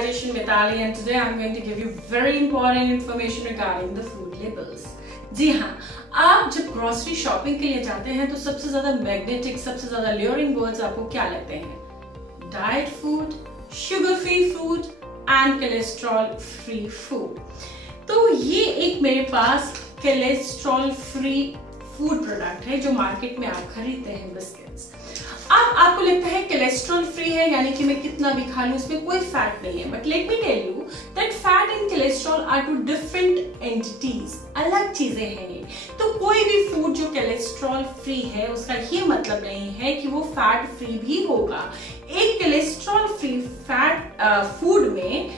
Digestion Mitali, and today I'm going to give you very important information regarding the food labels. जी हाँ, आप जब grocery shopping के लिए जाते हैं तो सबसे ज्यादा मैग्नेटिक, सबसे ज्यादा ल्यूरिंग वर्ड्स आपको क्या लगते हैं? Diet food, sugar free food and cholesterol free food. तो ये एक मेरे पास कोलेस्ट्रॉल फ्री फूड प्रोडक्ट है जो मार्केट में आप खरीदते हैं, बिस्किट्स। अब आपको लगता है कोलेस्ट्रॉल फ्री है, यानी कि मैं कितना भी खा लूं इसमें कोई फैट नहीं है, but let me tell you that fat and cholesterol are two different entities, अलग चीजें हैं ये। तो कोई भी फूड जो कोलेस्ट्रॉल फ्री है उसका ये मतलब नहीं है कि वो फैट फ्री भी होगा। एक कोलेस्ट्रॉल फ्री फैट फूड में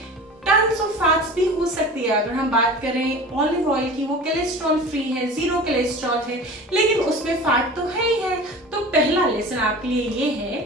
टन्स ऑफ फैट्स भी हो सकती है। अगर हम बात करें ऑलिव ऑयल की, वो कोलेस्ट्रॉल फ्री है, जीरो कोलेस्ट्रॉल है, लेकिन उसमें फैट तो है ही है। तो पहला लेसन आपके लिए ये है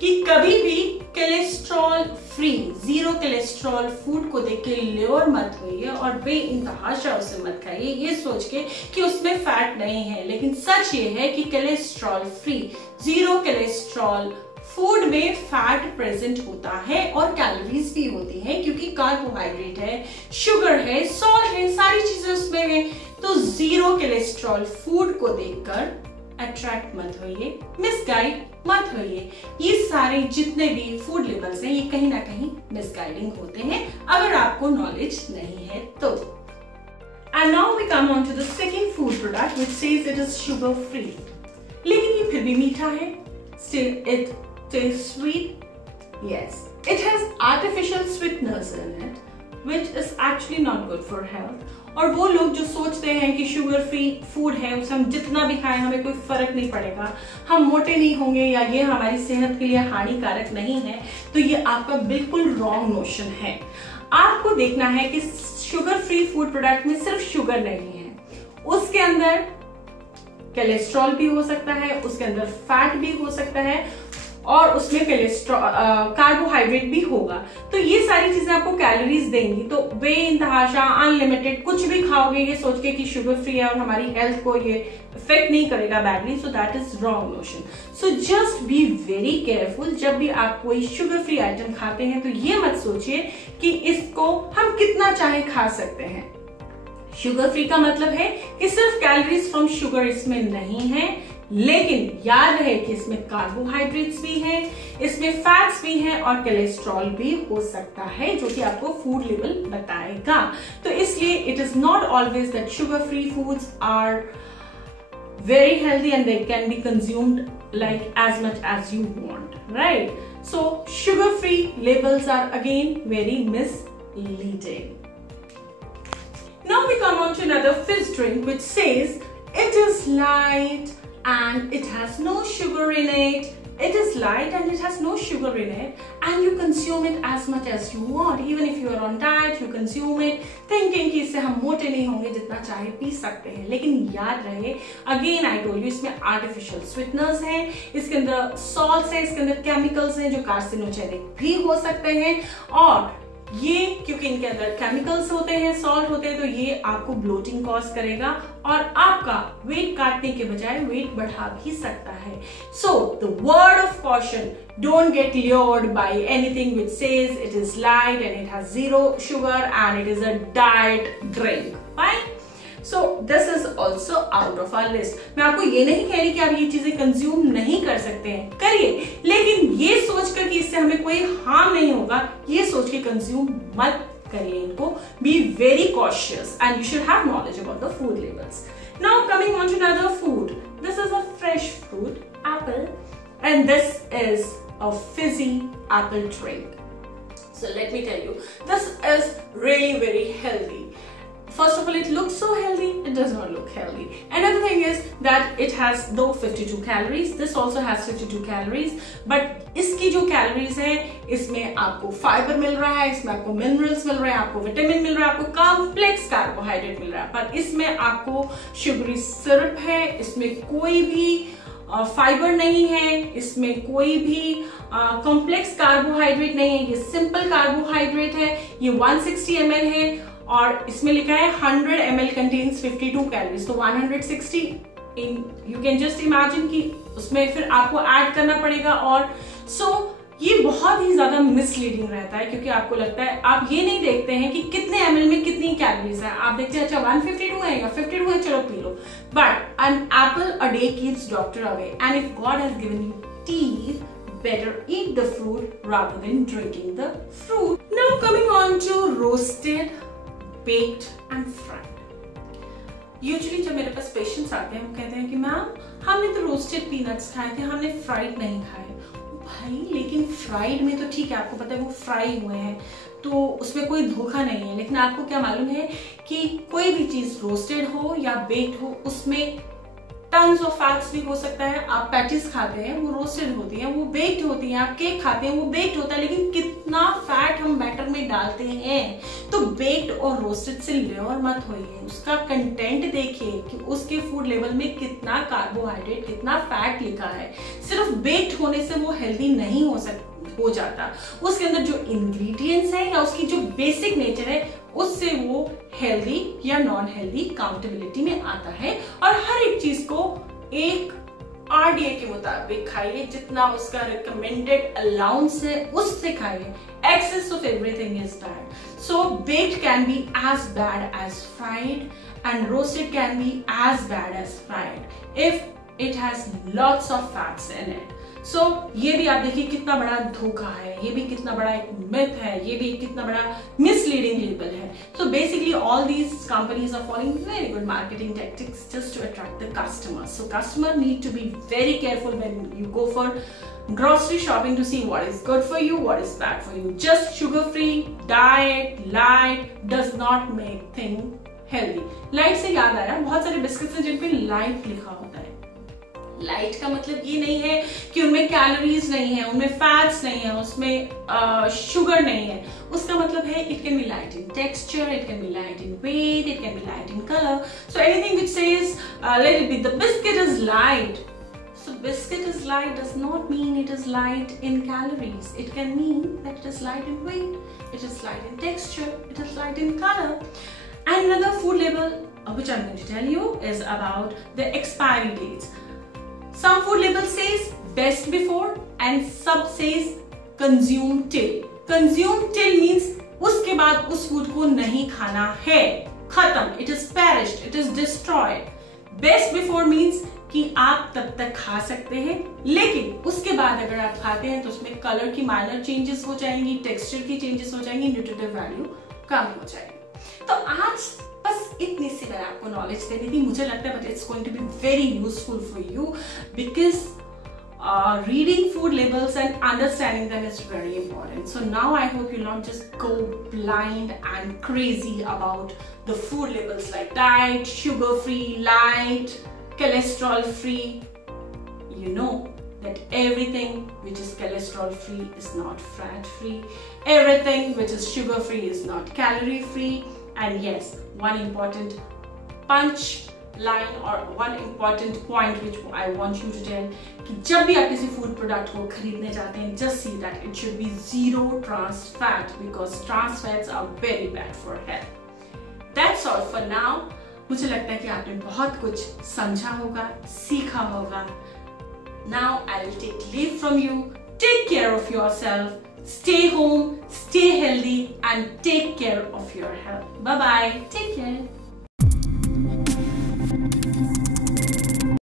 कि कभी भी cholesterol free, zero cholesterol food को देख के ल्योर मत होइए और बेइंतहाशा उसे मत खाइए ये सोच के कि उसमें फैट नहीं है। लेकिन सच ये है कि cholesterol free, zero cholesterol food में फैट प्रेजेंट होता है और कैलोरीज भी होती है, क्योंकि कार्बोहाइड्रेट है, शुगर है, सॉल्ट है, सारी चीजें उसमें है। तो जीरो कोलेस्ट्रॉल फूड को देखकर अट्रैक्ट मत होइए, मिसगाइड मत होइए। ये सारे जितने भी फूड लेबल्स हैं ये कहीं ना कहीं मिसगाइडिंग होते हैं अगर आपको नॉलेज नहीं है तो। And now we come on to the second food product which says it is sugar free, लेकिन ये फिर भी मीठा है। Still it tastes sweet? Yes. It has artificial sweeteners in it, which is actually not good for health. और वो लोग जो सोचते हैं कि शुगर फ्री फूड है उसे हम जितना भी खाएं हमें कोई फर्क नहीं पड़ेगा, हम मोटे नहीं होंगे या ये हमारी सेहत के लिए हानिकारक नहीं है, तो ये आपका बिल्कुल रॉन्ग नोशन है। आपको देखना है कि शुगर फ्री फूड प्रोडक्ट में सिर्फ शुगर नहीं है, उसके अंदर कोलेस्ट्रॉल भी हो सकता है, उसके अंदर फैट भी हो सकता है और उसमें कार्बोहाइड्रेट भी होगा। तो ये सारी चीजें आपको कैलोरीज देंगी। तो बेइंतहाशा अनलिमिटेड कुछ भी खाओगे ये सोच के कि शुगर फ्री है और हमारी हेल्थ को ये इफेक्ट नहीं करेगा badly, so that is wrong notion. So just be very careful. जब भी आप कोई शुगर फ्री आइटम खाते हैं तो ये मत सोचिए कि इसको हम कितना चाहे खा सकते हैं। शुगर फ्री का मतलब है कि सिर्फ कैलोरीज फ्रॉम शुगर इसमें नहीं है, लेकिन याद रहे कि इसमें कार्बोहाइड्रेट्स भी हैं, इसमें फैट्स भी हैं और कोलेस्ट्रॉल भी हो सकता है, जो कि आपको फूड लेबल बताएगा। तो इसलिए it is not always that sugar free foods are very healthy and they can be consumed like as much as you want, right? So sugar free labels are again very misleading. Now we come on to another fizz drink which says it is light and it has no sugar in it. It is light and it has no sugar in it, and you consume it as much as you want. Even if you are on diet, you consume it thinking कि इससे हम मोटे नहीं होंगे, जितना चाहे P सकते हैं। लेकिन याद रहे, again I told you, इसमें artificial sweeteners हैं, इसके अंदर salts हैं, इसके अंदर chemicals हैं जो carcinogenic भी हो सकते हैं। और ये क्योंकि इनके अंदर केमिकल्स होते हैं, सॉल्ट होते हैं, तो ये आपको ब्लोटिंग कॉज करेगा और आपका वेट काटने के बजाय वेट बढ़ा भी सकता है। So the word of caution, don't get lured by anything which says it is light and it has zero sugar and it is a diet drink. Fine, so this is also out of our list. मैं आपको ये नहीं कह रही कि आप ये चीजें कंज्यूम नहीं कर सकते हैं, करिए, लेकिन ये सोचकर कि इससे हमें कोई हार्म नहीं होगा ये सोच के कंज्यूम मत करिए इनको। Be very cautious and you should have knowledge about the food labels. Now coming on to another food, this is a fresh fruit, apple, and this is a fizzy apple drink. So let me tell you, this is really very healthy. First of all, it looks so healthy, it does not look healthy. Another thing is that it has though 52 calories, this also has 52 calories, but इसकी जो calories है इसमें आपको fibre मिल रहा है, इसमें आपको minerals मिल रहे हैं, आपको विटामिन मिल रहा है, आपको कॉम्प्लेक्स कार्बोहाइड्रेट मिल रहा है, पर इसमें आपको शुगरी सिरप है, इसमें कोई भी फाइबर नहीं है, इसमें कोई भी कॉम्प्लेक्स कार्बोहाइड्रेट नहीं है, ये सिंपल कार्बोहाइड्रेट है। ये 160 ml है और इसमें लिखा है 100 ml contains 52 कैलोरीज, तो 160 यू कैन जस्ट इमेजिन कि उसमें फिर आपको ऐड करना पड़ेगा। और सो ये बहुत बहुत ही ज्यादा मिसलीडिंग रहता है, क्योंकि आपको लगता है, आप ये नहीं देखते हैं कि कितने ml में कितनी कैलोरीज है। आप देखते हैं अच्छा 152 है या 52 है, चलो P low. But an apple a day keeps doctor away, and if God has given you teeth, better eat the fruit rather than drinking the fruit. Now coming on to roasted, baked and fried. Usually जब मेरे पास patients आते हैं वो कहते हैं कि ma'am हमने तो रोस्टेड पीनट्स खाए थे, हमने फ्राइड नहीं खाए। भाई लेकिन फ्राइड में तो ठीक है, आपको पता है वो फ्राई हुए हैं तो उसमें कोई धोखा नहीं है, लेकिन आपको क्या मालूम है कि कोई भी चीज रोस्टेड हो या बेक्ड हो उसमें टन्स ऑफ फैट्स भी हो सकता है। आप पैटीज खाते हैं वो रोस्टेड होती है, वो बेक्ड होती है। आप केक खाते हैं वो बेक्ड होता है, लेकिन कितना फैट हम बैटर में डालते हैं। तो बेक्ड और रोस्टेड से ल्योर मत होइए, उसका कंटेंट देखिए कि उसके फूड लेवल में कितना कार्बोहाइड्रेट, कितना फैट लिखा है। सिर्फ बेक्ड होने से वो हेल्दी नहीं हो जाता, उसके अंदर जो इंग्रेडिएंट्स है या उसकी जो बेसिक नेचर है उससे वो हेल्दी या नॉन हेल्दी काउंटेबिलिटी में आता है। और हर एक चीज को एक RDA के मुताबिक खाइए, जितना उसका रिकमेंडेड अलाउंस है उससे खाइए। Excess of everything is bad. So baked can be as bad as fried, and roasted can be as bad as fried if it has lots of fats in it. So ये भी आप देखिए कितना बड़ा धोखा है, ये भी कितना बड़ा एक मिथ है, ये भी कितना बड़ा मिसलीडिंग लेबल है। So basically all these companies are following very good marketing tactics just to attract the customers. So customer need to be very careful when you go for grocery shopping to see what is good for you, what is bad for you. Just sugar free diet, light does not make thing healthy. Light से याद आया, बहुत सारे biscuits हैं जिन पे light लिखा होता है। लाइट का मतलब ये नहीं है कि उनमें कैलोरीज नहीं है, उनमें फैट्स नहीं है, उसमें शुगर नहीं है। उसका मतलब है it can be light in texture, it can be light in weight, it can be light in colour. So anything which says let it be the biscuit is light, so biscuit is light does not mean it is light in calories. It can mean that it is light in weight, it is light in texture, it is light in color. And another food label which I'm going to tell you is about the expiry dates. Some food label says best before and some says consume till. Consume till means उसके बाद उस food को नहीं खाना है, खत्म, it is perished, it is destroyed. Best before means कि आप तब तक खा सकते हैं, लेकिन उसके बाद अगर आप खाते हैं तो उसमें कलर की माइनर चेंजेस हो जाएंगी, टेक्सचर की चेंजेस हो जाएंगी, न्यूट्रिटिव वैल्यू कम हो जाएगी। तो आज बस इतनी सी मैंने आपको नॉलेज देनी थी, मुझे लगता है but it's going to be very useful for you because reading food labels and understanding them is very important. So now I hope you'll not just go blind and crazy about the food labels like diet, sugar free, light, cholesterol free. You know that everything which is cholesterol free is not fat free, everything which is sugar free is not calorie free. And yes, one important punch line or one important point which I want you to tell कि जब भी आप किसी food product को खरीदने जाते हैं, just see that it should be zero trans fat because trans fats are very bad for health. That's all for now. मुझे लगता है कि आपने बहुत कुछ समझा होगा, सीखा होगा. Now I will take leave from you. Take care of yourself. Stay home, stay healthy and take care of your health. Bye bye. Take care.